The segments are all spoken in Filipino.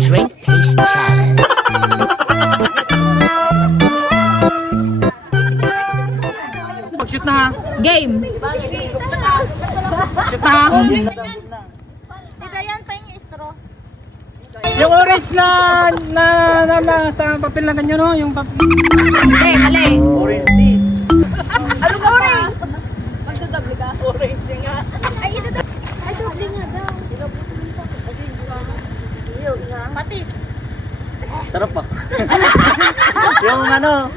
Drink Taste Challenge. Mag-shoot na ha. Game. Shoot na ha. Ito yan pa yung straw. Yung orange na sa papel na ganyan no, yung papel. Mali, mali. Orange tea. Ano ba orange? Magdadabli ka? Orange nga. Ay, ito daw. Ay, doble nga daw. Patis. Sarap pa. Yung ano,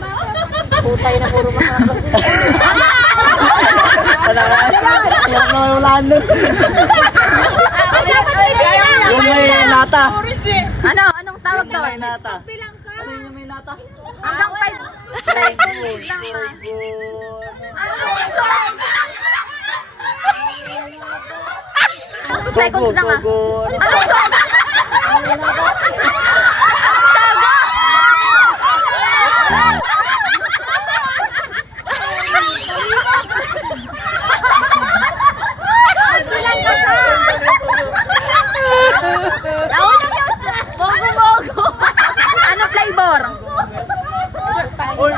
putay na puro masarap. Wala nun. Yung may nata. Ano? Anong tawag Yung doon? may nata. Ano yung may nata? Hanggang 5 seconds lang ha. Seconds lang ha. Sogo. Anong tawag? Mogo-mogo. Ano flavor? Oy,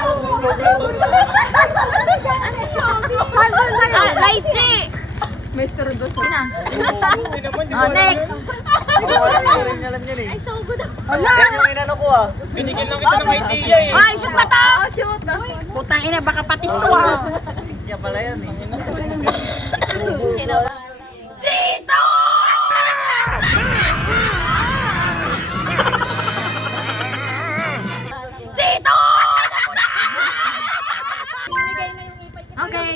Lychee. Mr. Dos na. Oh, next. alam yan eh. So good. Yan yung inano ko ah. Binigyan lang kita ng idea eh. Ay, shoot pa to! Shoot. Putang ina, baka patis to ah. Siya pala yan eh. Sito! Sito! Okay.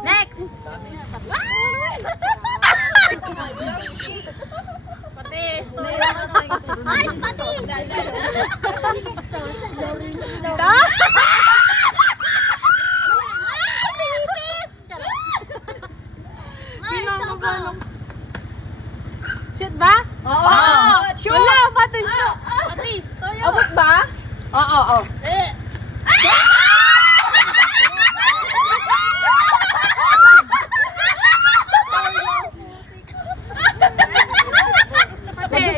Next. Patis. Ay, patis! Shoot ba? Oo. Shoot! Wala, patis. Patis. Abot ba? Oo.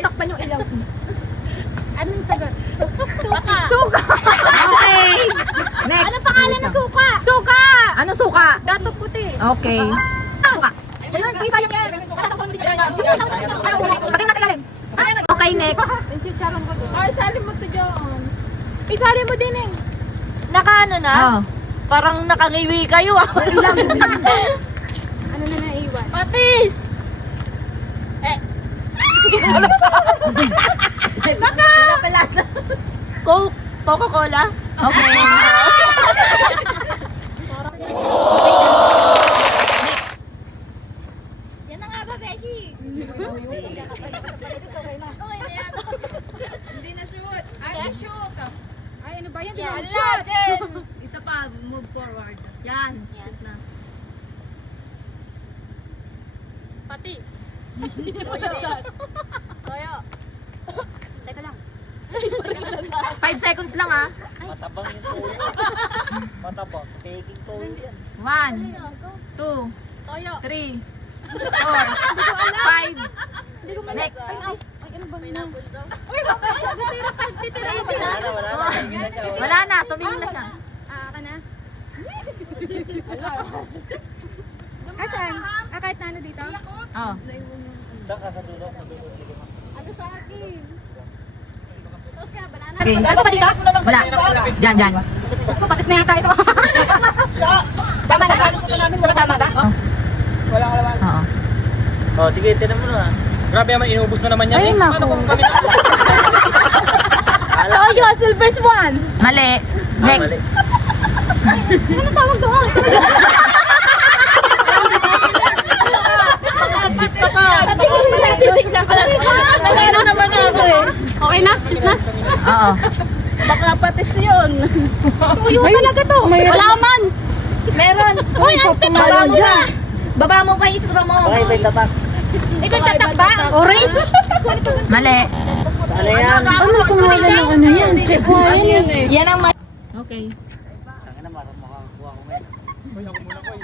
Takpan yung ilaw. Anong sagot? Suka. Suka. Okay. Next. Ano pangalan ng suka? Suka! Anong suka? Dato puti. Okay. Suka. Ayun, bisa yung yan. Pati nasa ilalim. Okay, next. Ay, sali mo to dyan. Isali mo din eh. Naka ano na? Oh. Parang nakangiwi kayo ah. Ilaw. Ano na naiwan? Patis! Eh. Baka. Wala palasa. Coke? Coca-Cola? Okay. Yan na nga ba, Beshi? Hindi na shoot. Ay, shoot. Ay, ano ba yan? Yan, legend! Isa pa, move forward. Yan. Yan na. Patis. Toyo. Teka lang. 5 seconds lang ah. Matabang yung toyo. Matabang. Baking toyo yan. 1, 2, Toyo. 3, 4, 5. Next. Pineapple daw. Wala na. Tingin na siya. Wala na, tumingin na siya. Ka na? Asan? Kahit na ano dito? Oo. Saan ka sa dulo? Sa dulo. Ano sa akin? Tapos ka, banana. Okay. Ano pa dito? Wala. Diyan, diyan. Tapos ko patis na yata ito. Tama na ba? Tama ba? Oo. Wala ka naman. Oo. Oh, sige, tinan mo na. Grabe naman, inubos mo naman yan eh. Paano kung kami na? Toyo, silver swan. Mali. Next. Mali. Ano tawag doon? Nalala naman ako eh. Okay na? Shoot na? Oo. Baka patis yun. Tuyo talaga to. Wala man. Meron. Uy, antik. Baba mo na. Baba mo pa yung straw mo. Okay, may tatak. Ikaw tatak ba? Orange? Mali. Ano yan? Ano kumala ng ano yan? Check mo yan eh. Yan ang Okay. Tangin na, marang makakuha ko ngayon. Uy, ako muna ko eh.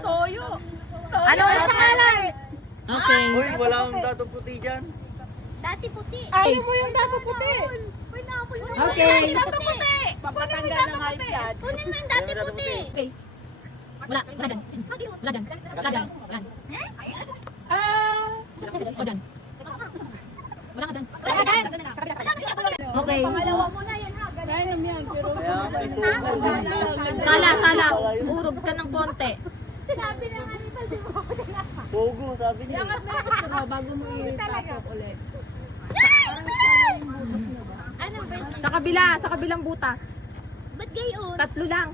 Toyo. Ano ang pangalan? Okay. Uy, wala akong dato puti dyan. Dati puti. Ano mo yung dato puti? Okay. Dato puti. Papatanggal ng high blood. Kunin mo yung dati puti. Okay. Wala dyan. Wala dyan. Yan. O dyan. Wala ka dyan. Okay. Pangalawa mo na yan ha. Kaya may sugo. Sala. Urog ka ng konti. Sinabi na nga nito, di mo ako Sugo, sabi niya. bago mo ipasok ulit. Ano ba? Sa kabilang butas. Ba't gayon? Tatlo lang.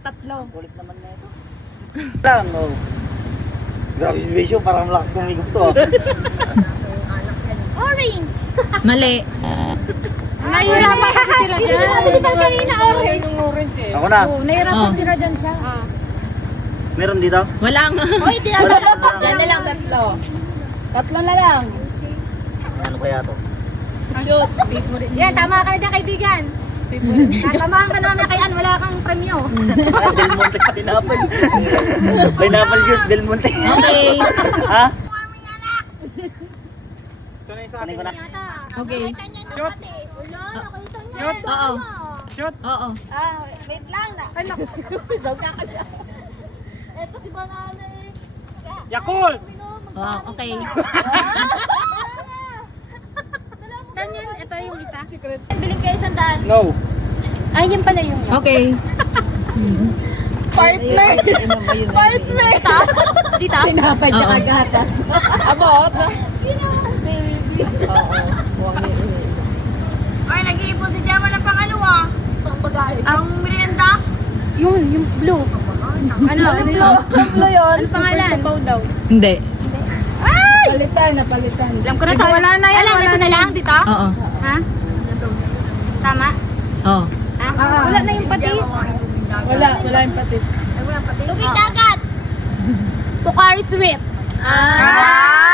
Kulit naman na ito. Lang, oh. Grabe si Besyo, parang malakas kumigop to. Orange! Mali. Nahihirapan kasi sila dyan. Sabi di ba kanina orange? Yung orange eh. Ako na. Oh. Sila dyan siya. Meron dito? Wala nga. Hoy, dinadala. Saan na lang tatlo. Tatlo na lang. Ano kaya to? Yan, tama ka na dyan, kaibigan. Tatamaan ka namin kay Ann, wala kang premyo. Del Monte pineapple. Pineapple juice, Del Monte. Okay. Ha? Ito na yung sa Ano akin. ko na? Okay. Shoot. Wala, nakita niya. Shoot. Oo. Shoot. Oo. Wait lang na. Ano? Zawga ka siya. Eto si Banana eh. Yakult. Oh, okay. Saan yun? Ito yung isa. Biling kayo sandaan. No. Ay, yan pala yung Okay. partner. Partner. Dito? Pinapad Oo. agata. About? Ay, nag-iipon si Gemma ng pangalawa. Ang merienda. Yung blue. Ano? Ano yun? Blue yun. Ano pangalan? Sabaw daw. Hindi. Napalitan. Alam ko na to. Wala na yan. Wala, ito na lang dito? Oo. Ha? Tama? Oo. Ha? Wala na yung patis. Wala yung patis. Tubig dagat. Pocari Sweat. Ah!